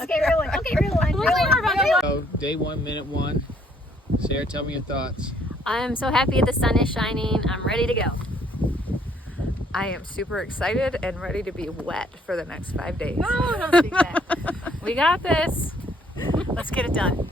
Okay, real one. Okay, real one. Real one. So, day 1, minute 1. Sarah, tell me your thoughts. I'm so happy the sun is shining. I'm ready to go. I am super excited and ready to be wet for the next 5 days. No, don't speak that. We got this. Let's get it done.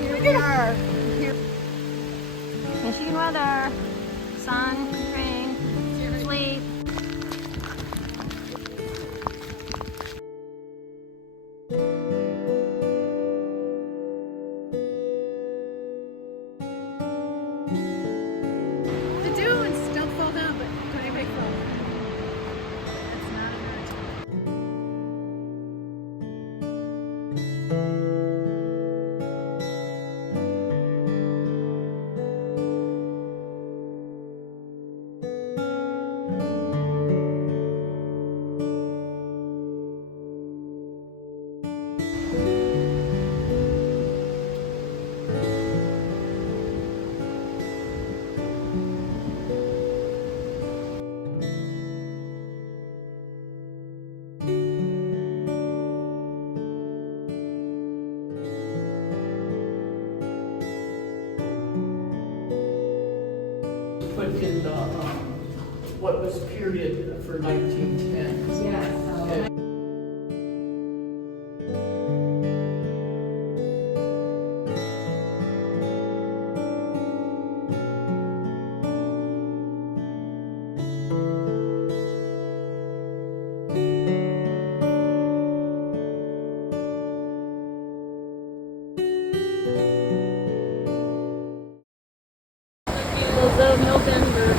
Here we are. Michigan weather. Sun, rain, sleet. The dunes don't fall down, but don't anybody fall. That's not an Put in what was period for 1910. Yeah. Of November.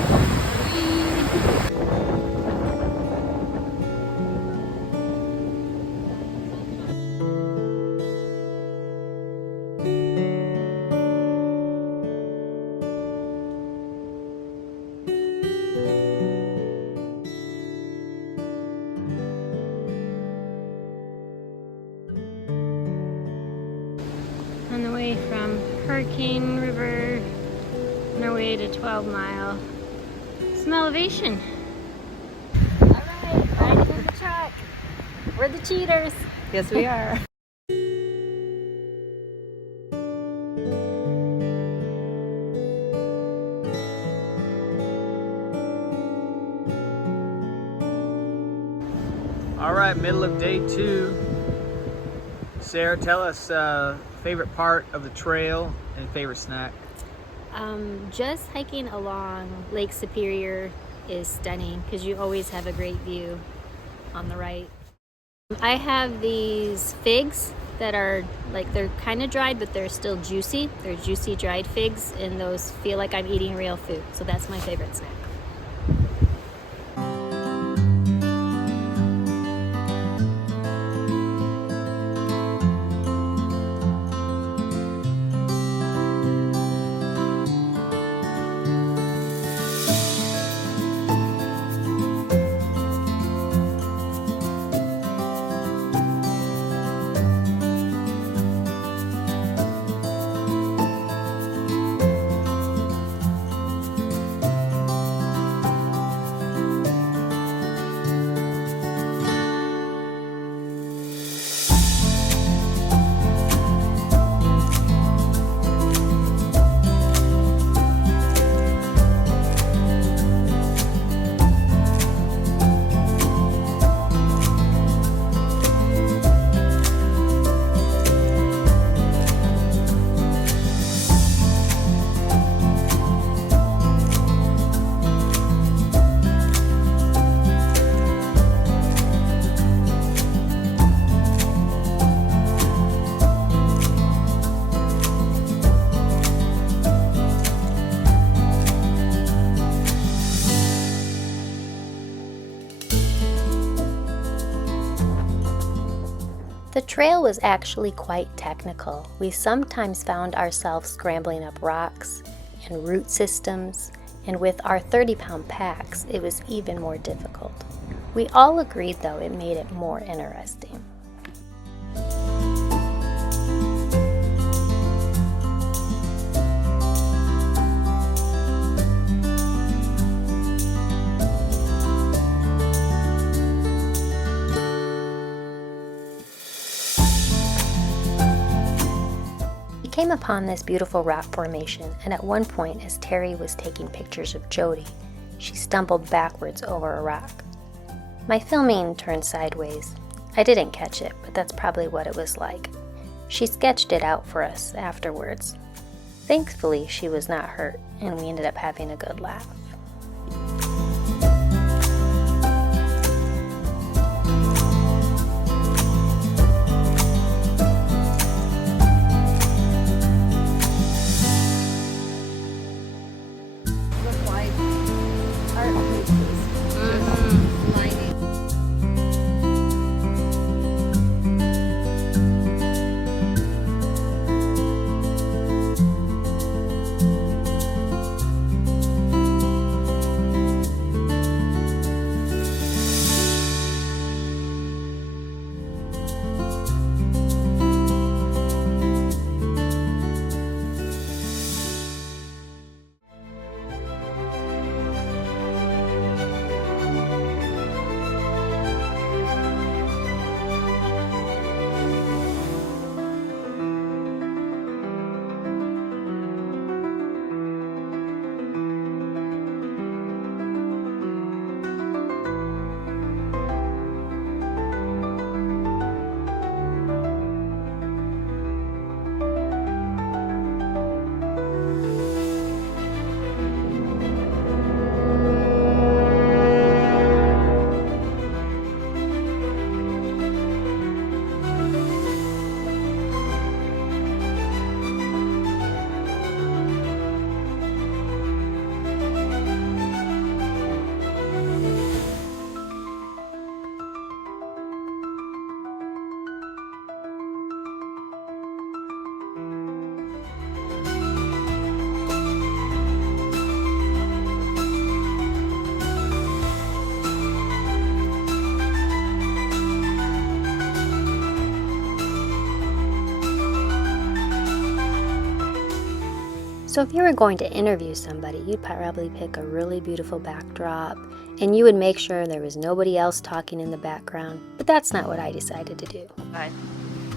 On the way from Hurricane River, on our way to 12 Mile. Some elevation. Alright, riding in the truck. We're the cheaters. Yes, we are. All right, middle of day 2. Sarah, tell us favorite part of the trail and favorite snack. Just hiking along Lake Superior is stunning because you always have a great view on the right. I have these figs that are like, they're kind of dried, but they're still juicy. They're juicy dried figs, and those feel like I'm eating real food. So that's my favorite snack. The trail was actually quite technical. We sometimes found ourselves scrambling up rocks and root systems, and with our 30-pound packs, it was even more difficult. We all agreed, though, it made it more interesting. came upon this beautiful rock formation, and at one point as Terry was taking pictures of Jody, she stumbled backwards over a rock. My filming turned sideways. I didn't catch it, but that's probably what it was like. She sketched it out for us afterwards. Thankfully, she was not hurt, and we ended up having a good laugh. Look like art pieces. Just lining. So if you were going to interview somebody, you'd probably pick a really beautiful backdrop, and you would make sure there was nobody else talking in the background, but that's not what I decided to do.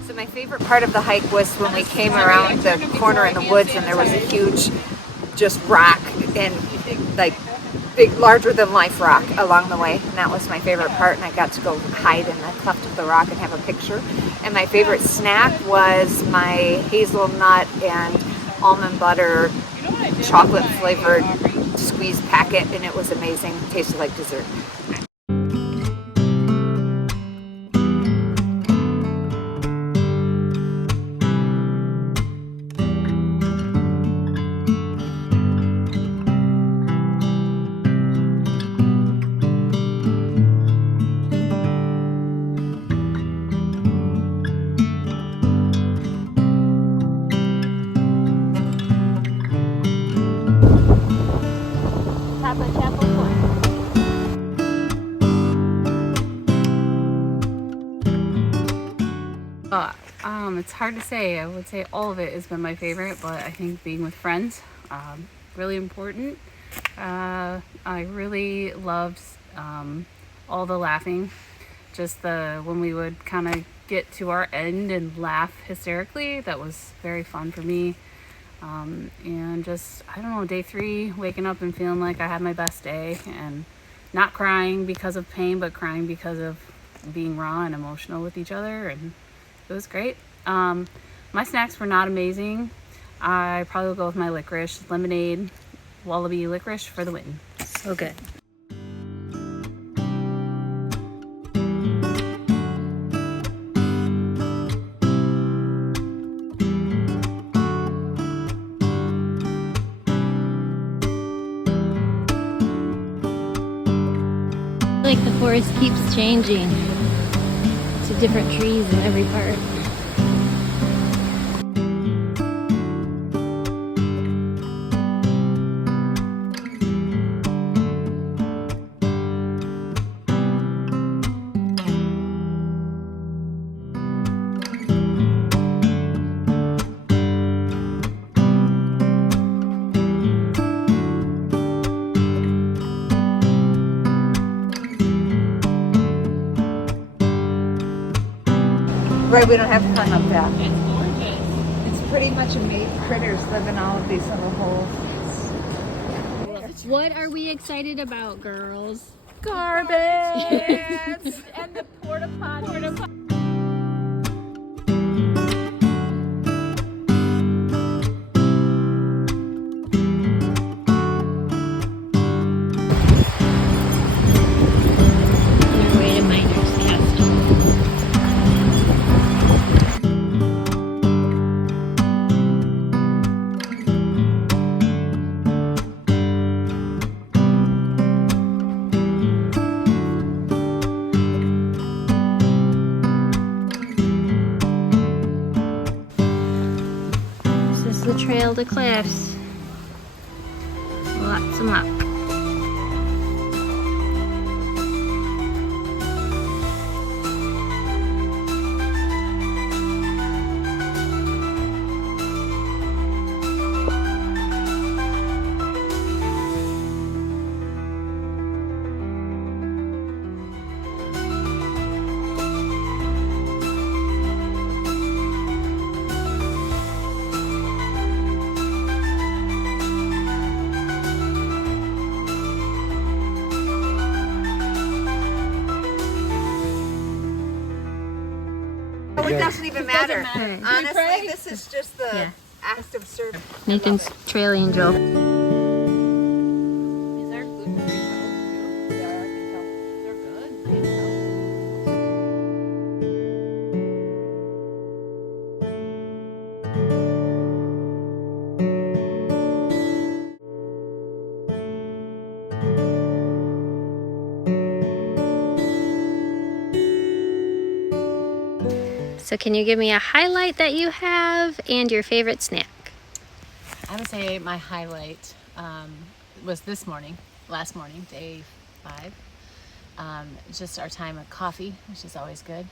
So my favorite part of the hike was when we came around the corner in the woods and there was a huge just rock and like big, larger than life rock along the way, and that was my favorite part, and I got to go hide in the cleft of the rock and have a picture. And my favorite snack was my hazelnut and almond butter chocolate flavored squeeze packet, and it was amazing. It tasted like dessert. It's hard to say. I would say all of it has been my favorite, but I think being with friends, really important. I really loved all the laughing, just when we would kind of get to our end and laugh hysterically. That was very fun for me. And just, I don't know, day 3, waking up and feeling like I had my best day and not crying because of pain, but crying because of being raw and emotional with each other, and it was great. My snacks were not amazing. I probably will go with my licorice lemonade, Wallaby licorice for the win. So good. Like the forest keeps changing to different trees in every part. Right, we don't have to climb up that. It's gorgeous. It's pretty. pretty much amazing critters live in all of these little holes. What are we excited about, girls? Garbage and the porta potties. On our way to Miners Castle. This is the trail to Cliffs. Lots of muck. It doesn't even matter. matter. Honestly, this is just the Yeah. act of service. Nathan's trail angel. Is there gluten-free too? Yeah, I can tell. They're good. So can you give me a highlight that you have and your favorite snack? I would say my highlight was last morning, day 5. Just our time of coffee, which is always good.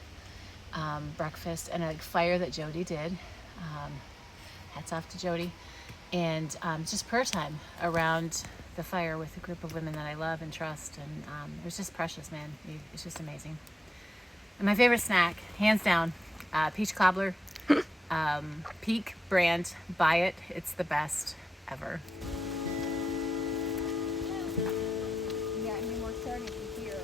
Breakfast and a fire that Jody did. Hats off to Jody. And just prayer time around the fire with a group of women that I love and trust. And it was just precious, man. It's just amazing. And my favorite snack, hands down, peach cobbler. Peak brand, buy it. It's the best ever. Yeah, and we're starting to hear.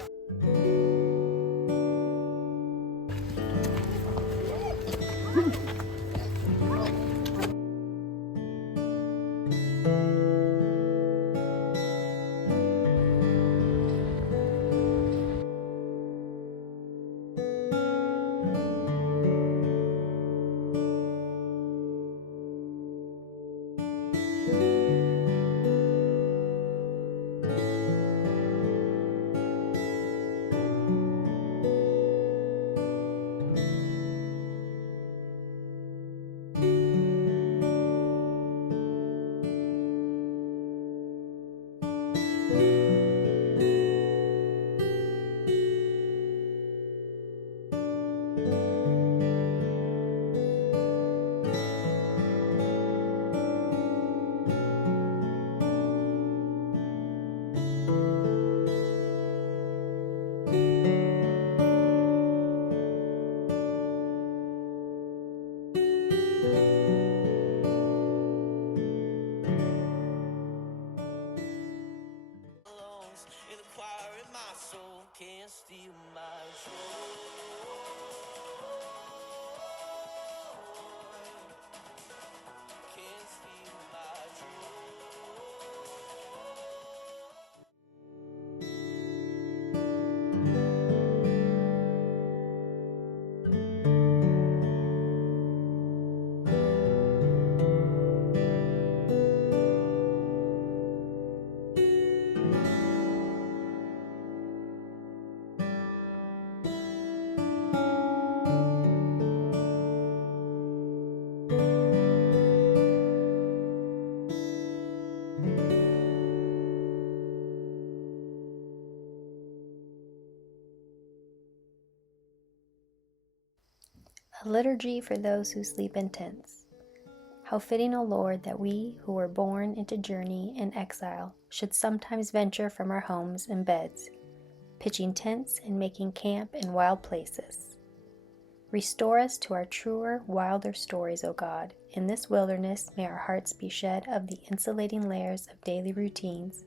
A liturgy for those who sleep in tents. How fitting, O Lord, that we who were born into journey and exile should sometimes venture from our homes and beds, pitching tents and making camp in wild places. Restore us to our truer, wilder stories, O God. In this wilderness, may our hearts be shed of the insulating layers of daily routines,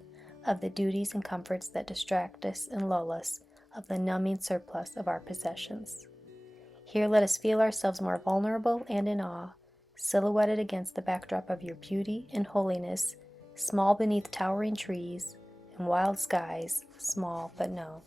of the duties and comforts that distract us and lull us, of the numbing surplus of our possessions. Here let us feel ourselves more vulnerable and in awe, silhouetted against the backdrop of your beauty and holiness, small beneath towering trees and wild skies, small but known.